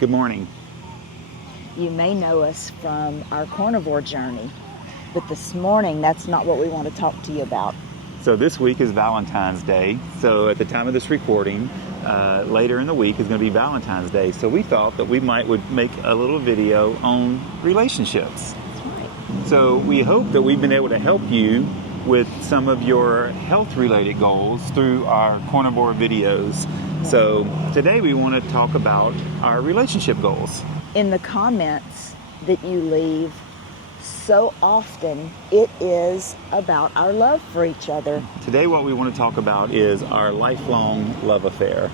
Good morning. You may know us from our carnivore journey, but this morning, that's not what we want to talk to you about. So this week is Valentine's Day. So at the time of this recording, later in the week is going to be Valentine's Day. So we thought that we would make a little video on relationships. That's right. So we hope that we've been able to help you with some of your health-related goals through our carnivore videos. So today we want to talk about our relationship goals. In the comments that you leave, so often it is about our love for each other. Today what we want to talk about is our lifelong love affair.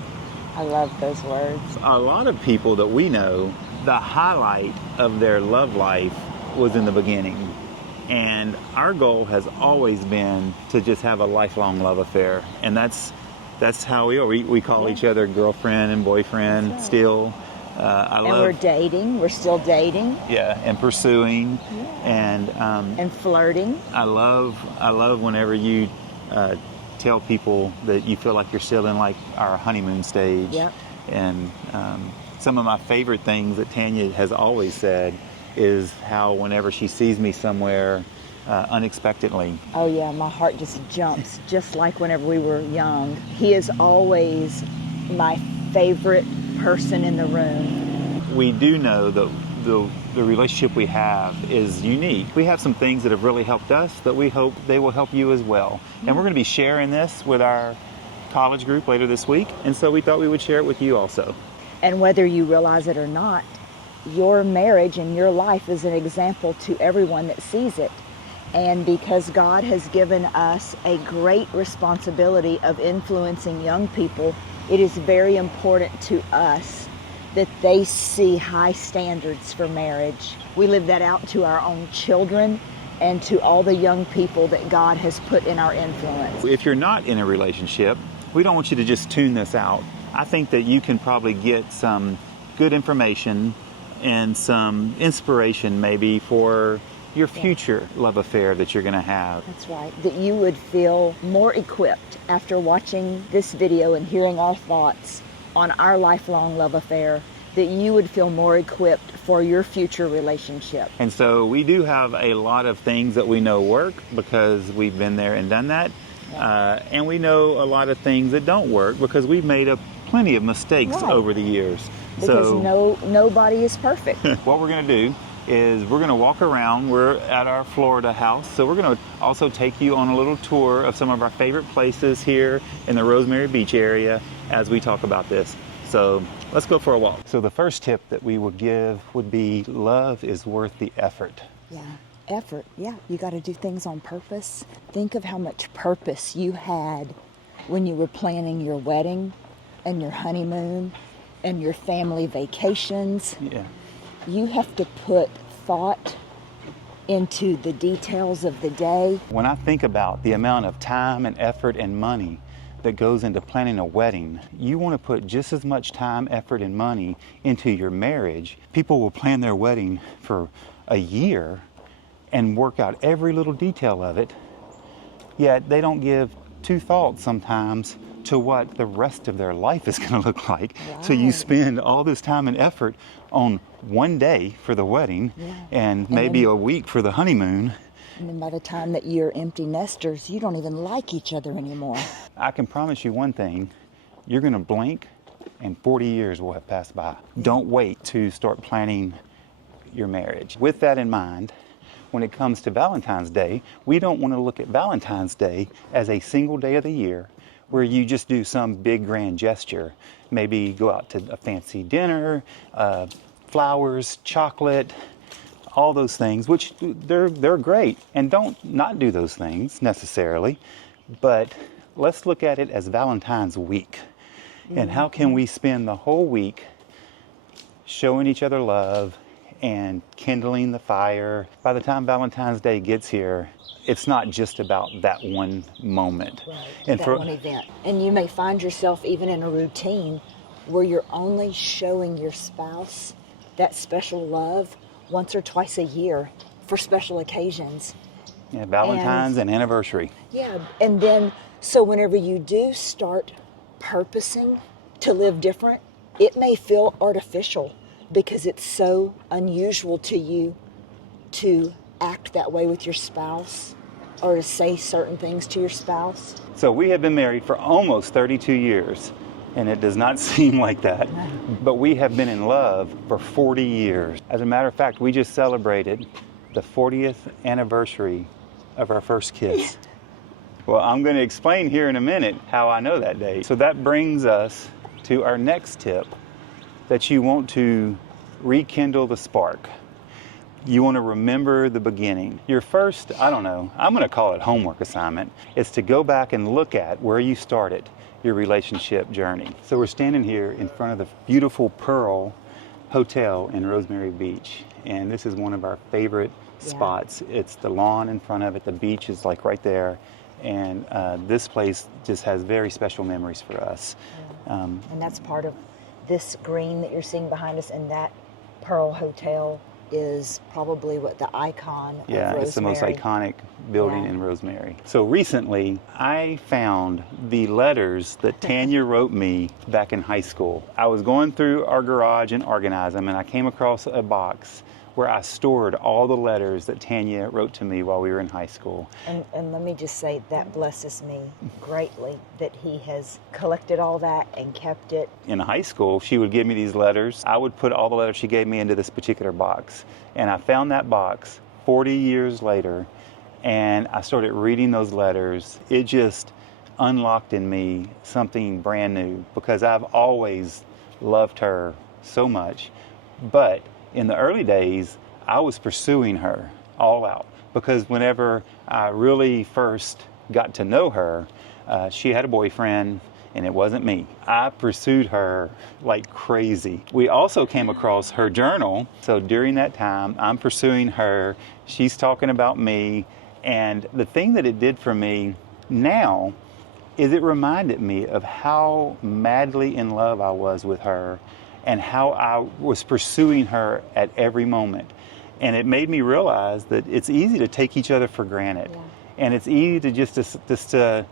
I love those words. A lot of people that we know, the highlight of their love life was in the beginning. And our goal has always been to just have a lifelong love affair. And that's how we are. We call each other girlfriend and boyfriend still. We're dating. We're still dating. Yeah, and pursuing. Yeah. And flirting. I love whenever you tell people that you feel like you're still in like our honeymoon stage. Yep. And some of my favorite things that Tanya has always said is how whenever she sees me somewhere unexpectedly. Oh yeah, my heart just jumps, just like whenever we were young. He is always my favorite person in the room. We do know that the relationship we have is unique. We have some things that have really helped us that we hope they will help you as well. And we're going to be sharing this with our college group later this week, and so we thought we would share it with you also. And whether you realize it or not, your marriage and your life is an example to everyone that sees it. And because God has given us a great responsibility of influencing young people, it is very important to us that they see high standards for marriage. We live that out to our own children and to all the young people that God has put in our influence. If you're not in a relationship, we don't want you to just tune this out. I think that you can probably get some good information and some inspiration maybe for your future love affair that you're going to have. That's right. That you would feel more equipped after watching this video and hearing our thoughts on our lifelong love affair, that you would feel more equipped for your future relationship. And so we do have a lot of things that we know work because we've been there and done that. And we know a lot of things that don't work because we've made plenty of mistakes over the years. Because nobody is perfect. What we're going to do is we're going to walk around. We're at our Florida house, so we're going to also take you on a little tour of some of our favorite places here in the Rosemary Beach area as we talk about this. So let's go for a walk. So the first tip that we would give would be love is worth the effort. Yeah, effort. Yeah, you got to do things on purpose. Think of how much purpose you had when you were planning your wedding and your honeymoon and your family vacations. Yeah. You have to put thought into the details of the day. When I think about the amount of time and effort and money that goes into planning a wedding, you want to put just as much time, effort, and money into your marriage. People will plan their wedding for a year and work out every little detail of it, yet they don't give two thoughts sometimes to what the rest of their life is going to look like. Right. So you spend all this time and effort on one day for the wedding and maybe a week for the honeymoon. And then by the time that you're empty nesters, you don't even like each other anymore. I can promise you one thing, you're going to blink and 40 years will have passed by. Don't wait to start planning your marriage. With that in mind, when it comes to Valentine's Day, we don't want to look at Valentine's Day as a single day of the year where you just do some big grand gesture. Maybe go out to a fancy dinner, flowers, chocolate, all those things, which they're great. And don't not do those things necessarily, but let's look at it as Valentine's week. And how can we spend the whole week showing each other love and kindling the fire? By the time Valentine's Day gets here, it's not just about that one moment. Right, and that one event. And you may find yourself even in a routine where you're only showing your spouse that special love once or twice a year for special occasions. Yeah, Valentine's and anniversary. Yeah, and then, so whenever you do start purposing to live different, it may feel artificial because it's so unusual to you to act that way with your spouse or to say certain things to your spouse? So we have been married for almost 32 years, and it does not seem like that. But we have been in love for 40 years. As a matter of fact, we just celebrated the 40th anniversary of our first kiss. Well, I'm going to explain here in a minute how I know that date. So that brings us to our next tip, that you want to rekindle the spark. You want to remember the beginning. Your first, I'm going to call it homework assignment, is to go back and look at where you started your relationship journey. So we're standing here in front of the beautiful Pearl Hotel in Rosemary Beach. And this is one of our favorite spots. It's the lawn in front of it. The beach is like right there. And this place just has very special memories for us. And that's part of this green that you're seeing behind us, and that Pearl Hotel is probably what the icon of Rosemary. It's the most iconic building in Rosemary. So recently, I found the letters that Tanya wrote me back in high school. I was going through our garage and organizing them, and I came across a box where I stored all the letters that Tanya wrote to me while we were in high school. And let me just say, that blesses me greatly that he has collected all that and kept it. In high school, she would give me these letters. I would put all the letters she gave me into this particular box. And I found that box 40 years later, and I started reading those letters. It just unlocked in me something brand new, because I've always loved her so much. But in the early days, I was pursuing her all out, because whenever I really first got to know her, she had a boyfriend, and it wasn't me. I pursued her like crazy. We also came across her journal. So during that time, I'm pursuing her. She's talking about me. And the thing that it did for me now is it reminded me of how madly in love I was with her, and how I was pursuing her at every moment. And it made me realize that it's easy to take each other for granted. Yeah. And it's easy to just to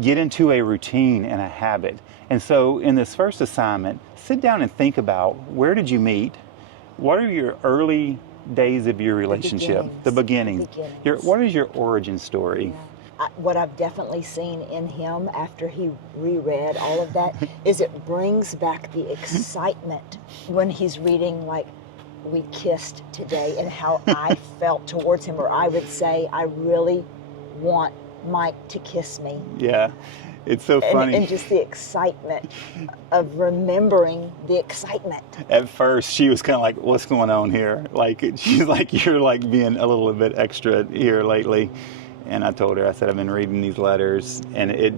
get into a routine and a habit. And so in this first assignment, sit down and think about, where did you meet? What are your early days of your relationship? The beginnings. What is your origin story? Yeah. What I've definitely seen in him after he reread all of that is it brings back the excitement when he's reading, like, we kissed today, and how I felt towards him. Or I would say, I really want Mike to kiss me. Yeah, it's so funny. And just the excitement of remembering the excitement. At first, she was kind of like, what's going on here? Like, she's like, you're like being a little bit extra here lately. And I told her, I said, I've been reading these letters, and it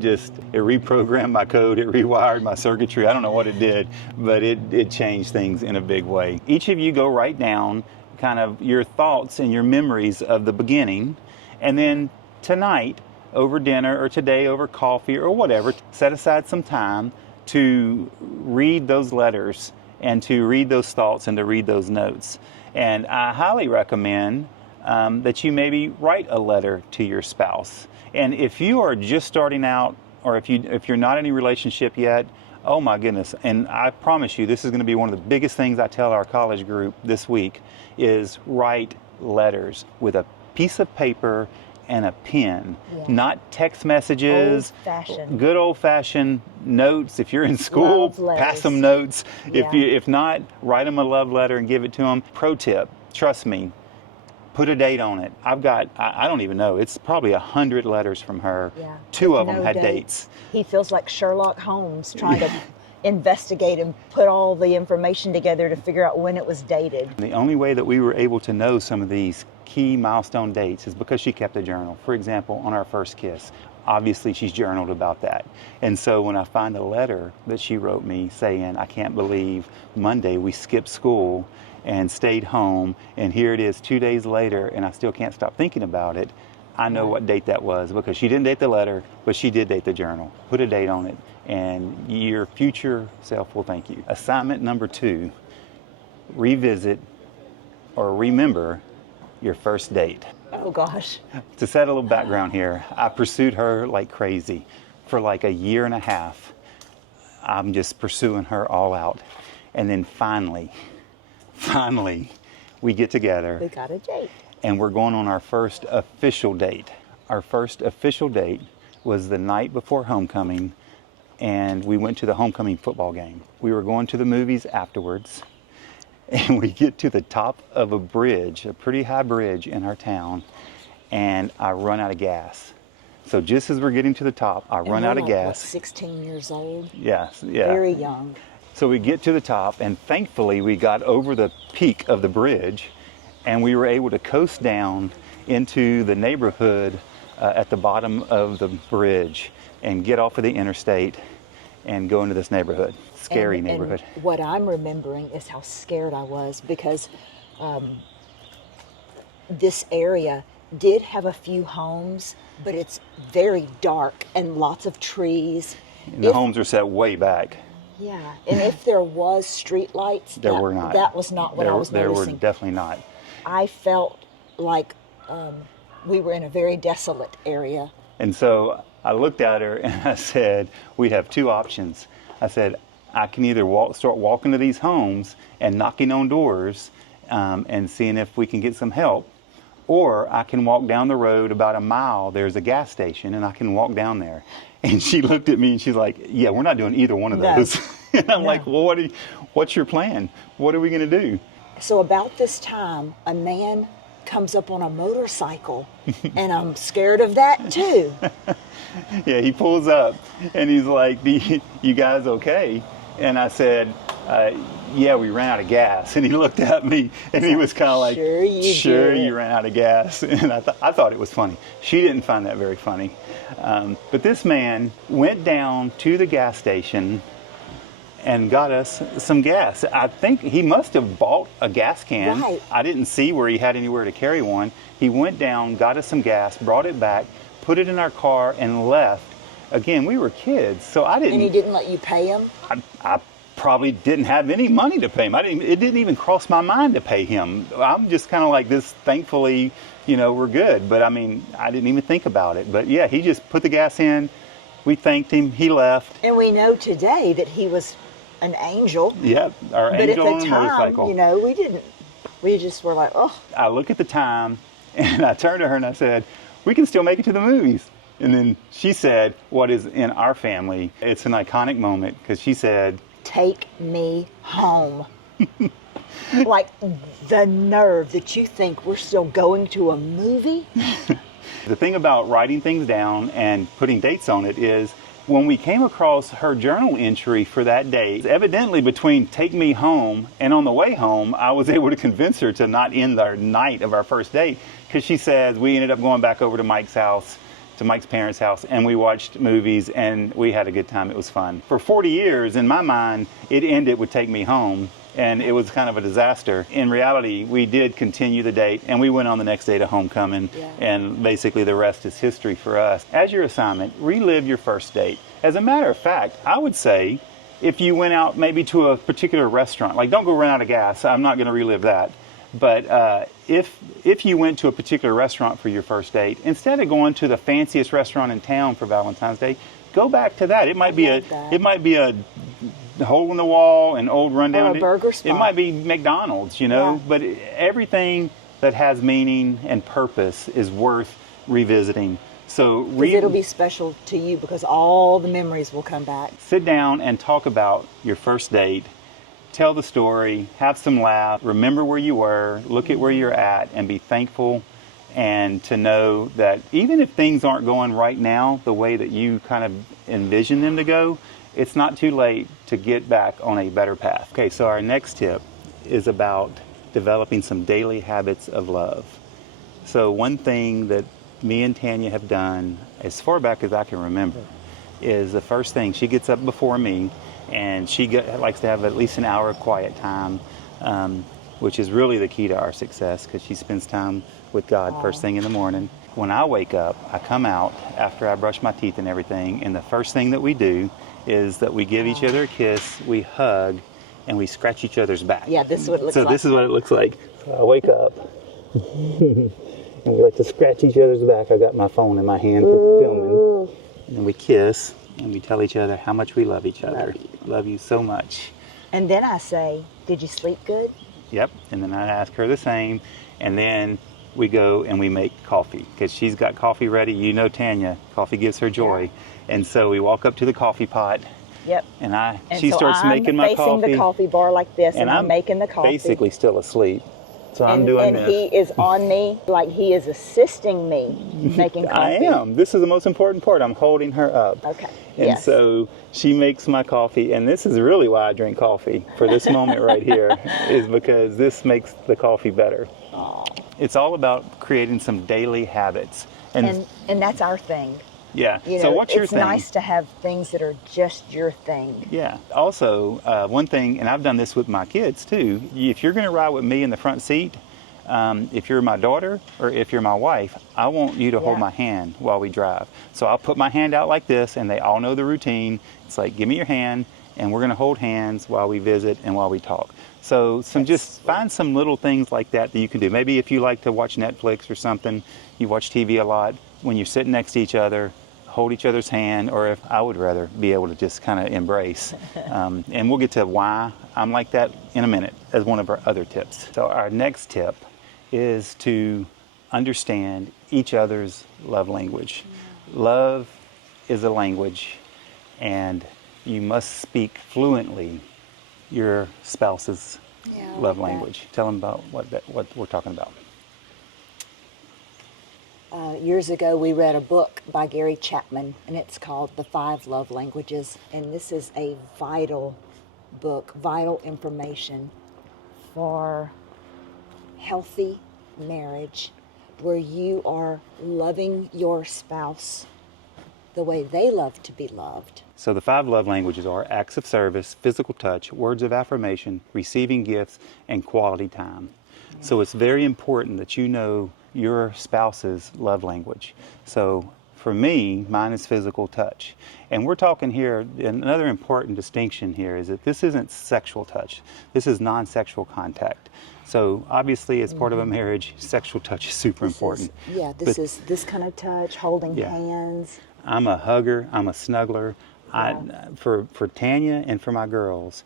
reprogrammed my code, it rewired my circuitry. I don't know what it did, but it changed things in a big way. Each of you go write down kind of your thoughts and your memories of the beginning, and then tonight over dinner, or today over coffee or whatever, set aside some time to read those letters and to read those thoughts and to read those notes. And I highly recommend that you maybe write a letter to your spouse. And if you are just starting out, or if you're not in a relationship yet, oh my goodness, and I promise you, this is going to be one of the biggest things I tell our college group this week, is write letters with a piece of paper and a pen. Yeah. Not text messages. Old-fashioned. Good old-fashioned notes. If you're in school, pass them notes. Yeah. If not, write them a love letter and give it to them. Pro tip, trust me, put a date on it. I've got, I don't even know, it's probably 100 letters from her. Yeah. 2 of them No had date. dates. He feels like Sherlock Holmes trying to investigate and put all the information together to figure out when it was dated. The only way that we were able to know some of these key milestone dates is because she kept a journal. For example, on our first kiss, obviously she's journaled about that. And so when I find a letter that she wrote me saying, I can't believe Monday we skipped school and stayed home, and here it is 2 days later, and I still can't stop thinking about it, I know what date that was, because she didn't date the letter, but she did date the journal. Put a date on it, and your future self will thank you. Assignment number 2, revisit or remember your first date. Oh gosh. To set a little background here, I pursued her like crazy for like a year and a half. I'm just pursuing her all out. And then finally, finally, we get together. We got a date. And we're going on our first official date. Our first official date was the night before homecoming, and we went to the homecoming football game. We were going to the movies afterwards, and we get to the top of a bridge, a pretty high bridge in our town, and I run out of gas. So just as we're getting to the top, I run out of gas. What, 16 years old? Yes, yeah. Very young. So we get to the top, and thankfully we got over the peak of the bridge, and we were able to coast down into the neighborhood at the bottom of the bridge and get off of the interstate and go into this neighborhood. Scary neighborhood. And what I'm remembering is how scared I was because this area did have a few homes, but it's very dark and lots of trees. And the homes are set way back. Yeah, and if there was street lights, There were not. That was not what I was There noticing. were definitely not. I felt like we were in a very desolate area. And so I looked at her and I said, we have two options. I said, I can either start walking to these homes and knocking on doors and seeing if we can get some help, or I can walk down the road about a mile. There's a gas station and I can walk down there. And she looked at me and she's like, yeah, we're not doing either one of those. And I'm like, well, what's your plan? What are we going to do? So about this time, a man comes up on a motorcycle, and I'm scared of that too. Yeah, he pulls up and he's like, you guys okay? And I said, yeah, we ran out of gas. And he looked at me and he was kind of like, sure you ran out of gas. And I thought it was funny. She didn't find that very funny. But this man went down to the gas station and got us some gas. I think he must have bought a gas can. Right. I didn't see where he had anywhere to carry one. He went down, got us some gas, brought it back, put it in our car, and left. Again, we were kids, so I didn't... And he didn't let you pay him? I probably didn't have any money to pay him. It didn't even cross my mind to pay him. I'm just kind of like this, thankfully, we're good. But I mean, I didn't even think about it. But yeah, he just put the gas in. We thanked him. He left. And we know today that he was an angel. Yeah, our angel on a motorcycle. But at the time, we didn't. We just were like, oh. I look at the time, and I turned to her and I said, we can still make it to the movies. And then she said, what is in our family, it's an iconic moment, because she said, take me home. Like, the nerve that you think we're still going to a movie? The thing about writing things down and putting dates on it is, when we came across her journal entry for that day, evidently between take me home and on the way home, I was able to convince her to not end the night of our first date, because she says we ended up going back over to Mike's house, to Mike's parents' house, and we watched movies and we had a good time. It was fun. For 40 years, in my mind, it ended with take me home, and it was kind of a disaster. In reality, we did continue the date, and we went on the next day to homecoming, and basically the rest is history for us. As your assignment, relive your first date. As a matter of fact, I would say if you went out maybe to a particular restaurant, like don't go run out of gas, I'm not going to relive that. But if you went to a particular restaurant for your first date, instead of going to the fanciest restaurant in town for Valentine's Day, go back to that. It might be a hole in the wall, an old rundown. Or a burger spot. It might be McDonald's, Yeah. But everything that has meaning and purpose is worth revisiting. So it'll be special to you because all the memories will come back. Sit down and talk about your first date. Tell the story, have some laugh, remember where you were, look at where you're at, and be thankful, and to know that even if things aren't going right now the way that you kind of envision them to go, it's not too late to get back on a better path. Okay, so our next tip is about developing some daily habits of love. So one thing that me and Tanya have done as far back as I can remember is the first thing, she gets up before me, and she likes to have at least an hour of quiet time, which is really the key to our success, because she spends time with God first thing in the morning. When I wake up, I come out after I brush my teeth and everything, and the first thing that we do is that we give each other a kiss, we hug, and we scratch each other's back. Yeah, this is what it looks like. So this is what it looks like. So I wake up, and we like to scratch each other's back. I got my phone in my hand for filming. And then we kiss, and we tell each other how much we love each other. Love you so much. And then I say, did you sleep good? Yep. And then I ask her the same. And then we go and we make coffee because she's got coffee ready. You know, Tanya, coffee gives her joy. Yeah. And so we walk up to the coffee pot. Yep. And And she so starts I'm making my facing coffee. the coffee bar like this, and I'm making the coffee. Basically still asleep. So I'm doing and this. he is on me, like he is assisting me making coffee. I am. This is the most important part. I'm holding her up. Okay. And Yes. so she makes my coffee, and this is really why I drink coffee for this moment right here, is because this makes the coffee better. Aw. It's all about creating some daily habits. And that's our thing. Yeah. You know, So what's your it's thing? nice to have things that are just your thing. Yeah. Also, one thing, and I've done this with my kids too, if you're going to ride with me in the front seat, if you're my daughter or if you're my wife, I want you to hold my hand while we drive. So I'll put my hand out like this, and they all know the routine. It's like, give me your hand, and we're going to hold hands while we visit and while we talk. So just find some little things like that you can do. Maybe if you like to watch Netflix or something, you watch TV a lot, when you're sitting next to each other, hold each other's hand, or if I would rather be able to just kind of embrace. And we'll get to why I'm like that in a minute as one of our other tips. So our next tip is to understand each other's love language. Love is a language, and you must speak fluently your spouse's love language. Tell them about what we're talking about. Years ago, we read a book by Gary Chapman, and it's called The 5 Love Languages. And this is a vital book, vital information for healthy marriage, where you are loving your spouse the way they love to be loved. So the 5 love languages are acts of service, physical touch, words of affirmation, receiving gifts, and quality time. So it's very important that you know your spouse's love language. So for me, mine is physical touch. And we're talking here, another important distinction here is that this isn't sexual touch. This is non-sexual contact. So obviously, as part of a marriage, sexual touch is super important. This is this kind of touch, holding hands. I'm a hugger, I'm a snuggler. For Tanya and for my girls,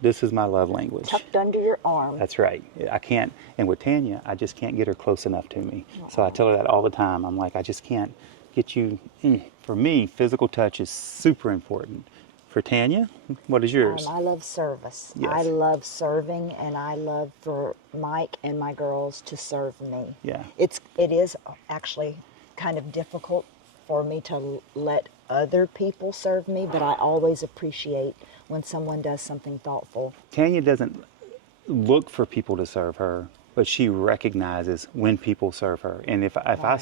this is my love language. Tucked under your arm. That's right. I can't, and with Tanya, I just can't get her close enough to me. So I tell her that all the time. I'm like, I just can't get you. For me, physical touch is super important. For Tanya, what is yours? I love service. Yes. I love serving, and I love for Mike and my girls to serve me. Yeah. It is actually kind of difficult for me to let other people serve me, but I always appreciate when someone does something thoughtful. Tanya doesn't look for people to serve her, but she recognizes when people serve her. And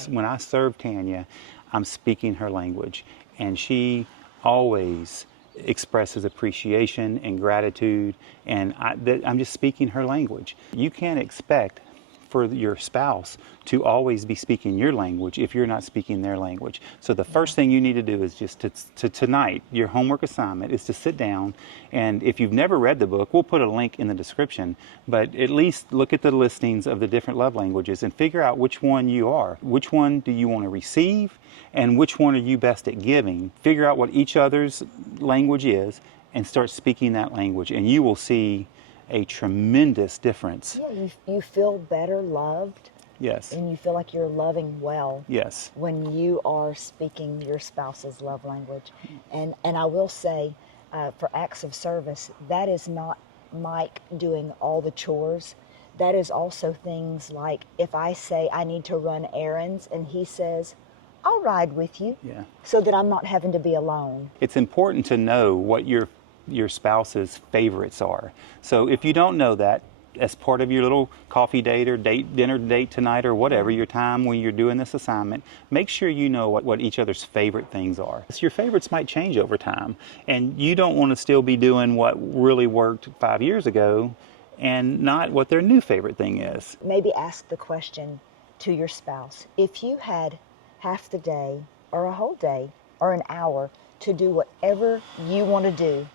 when I serve Tanya, I'm speaking her language, and she always expresses appreciation and gratitude, and I'm just speaking her language. You can't expect for your spouse to always be speaking your language if you're not speaking their language. So the first thing you need to do is just to tonight, your homework assignment is to sit down, and if you've never read the book, we'll put a link in the description, but at least look at the listings of the different love languages and figure out which one you are. Which one do you want to receive, and which one are you best at giving? Figure out what each other's language is and start speaking that language, and you will see a tremendous difference. Yeah, you feel better loved. Yes. And you feel like you're loving well. Yes. When you are speaking your spouse's love language. And I will say, for acts of service, that is not Mike doing all the chores. That is also things like if I say I need to run errands and he says, I'll ride with you. Yeah. So that I'm not having to be alone. It's important to know what your spouse's favorites are. So if you don't know that, as part of your little coffee date or dinner date tonight or whatever, your time when you're doing this assignment, make sure you know what each other's favorite things are. So your favorites might change over time, and you don't want to still be doing what really worked 5 years ago and not what their new favorite thing is. Maybe ask the question to your spouse. If you had half the day or a whole day or an hour to do whatever you want to do,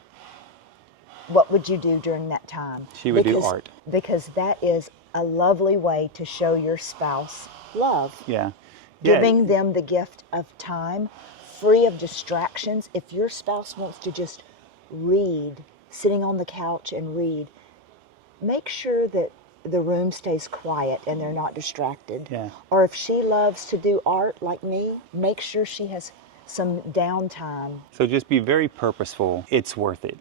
what would you do during that time? She would do art. Because that is a lovely way to show your spouse love. Yeah. Giving them the gift of time, free of distractions. If your spouse wants to just read, sitting on the couch and read, make sure that the room stays quiet and they're not distracted. Yeah. Or if she loves to do art like me, make sure she has some downtime. So just be very purposeful. It's worth it,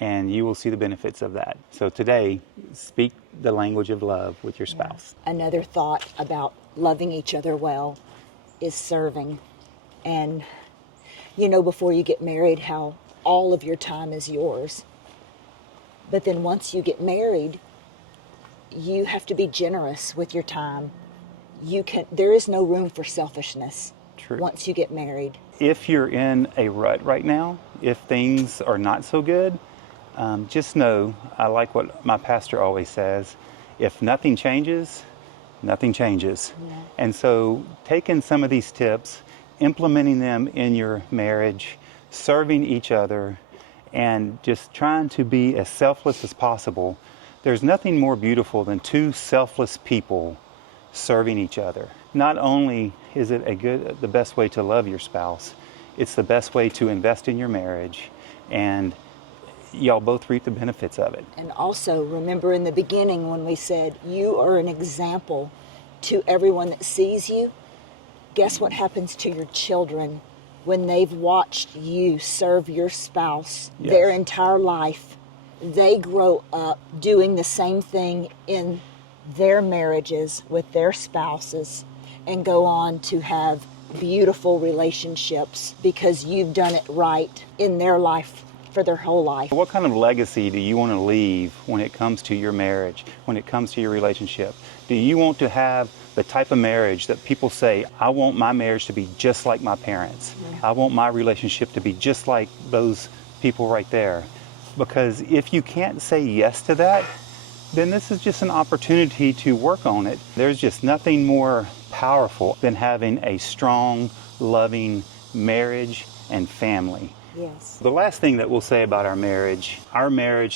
and you will see the benefits of that. So today, speak the language of love with your spouse. Another thought about loving each other well is serving. And you know, before you get married, how all of your time is yours. But then once you get married, you have to be generous with your time. There is no room for selfishness. True. Once you get married. If you're in a rut right now, if things are not so good, just know, I like what my pastor always says, if nothing changes, nothing changes. No. And so taking some of these tips, implementing them in your marriage, serving each other, and just trying to be as selfless as possible. There's nothing more beautiful than two selfless people serving each other. Not only is it the best way to love your spouse, it's the best way to invest in your marriage, and y'all both reap the benefits of it. And also remember in the beginning when we said you are an example to everyone that sees you. Guess what happens to your children when they've watched you serve your spouse their entire life? They grow up doing the same thing in their marriages with their spouses and go on to have beautiful relationships because you've done it right in their life for their whole life. What kind of legacy do you want to leave when it comes to your marriage, when it comes to your relationship? Do you want to have the type of marriage that people say, I want my marriage to be just like my parents. I want my relationship to be just like those people right there. Because if you can't say yes to that, then this is just an opportunity to work on it. There's just nothing more powerful than having a strong, loving marriage and family. Yes. The last thing that we'll say about our marriage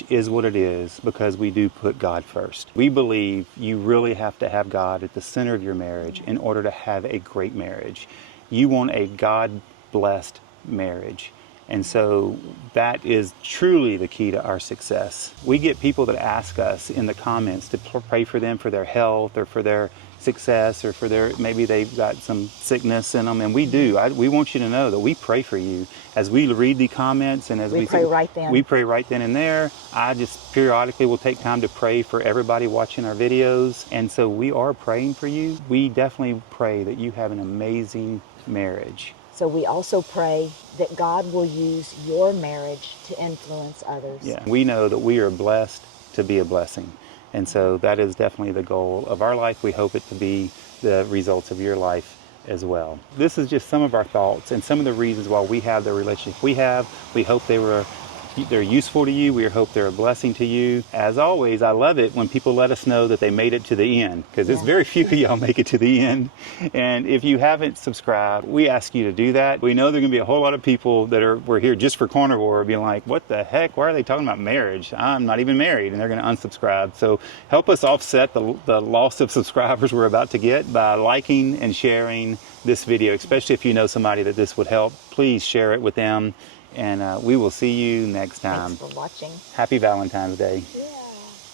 is what it is because we do put God first. We believe you really have to have God at the center of your marriage in order to have a great marriage. You want a God-blessed marriage. And so that is truly the key to our success. We get people that ask us in the comments to pray for them for their health or for their success or for maybe they've got some sickness in them, and we do. We want you to know that we pray for you as we read the comments and as we pray right then. We pray right then and there. I just periodically will take time to pray for everybody watching our videos, and so we are praying for you. We definitely pray that you have an amazing marriage. So we also pray that God will use your marriage to influence others. Yeah, we know that we are blessed to be a blessing. And so that is definitely the goal of our life. We hope it to be the results of your life as well. This is just some of our thoughts and some of the reasons why we have the relationship we have. We hope they're useful to you. We hope they're a blessing to you. As always, I love it when people let us know that they made it to the end, because it's very few of y'all make it to the end. And if you haven't subscribed, we ask you to do that. We know there are going to be a whole lot of people that were here just for Carnivore being like, what the heck? Why are they talking about marriage? I'm not even married, and they're going to unsubscribe. So help us offset the loss of subscribers we're about to get by liking and sharing this video, especially if you know somebody that this would help. Please share it with them. And we will see you next time. Thanks for watching. Happy Valentine's Day. Yeah.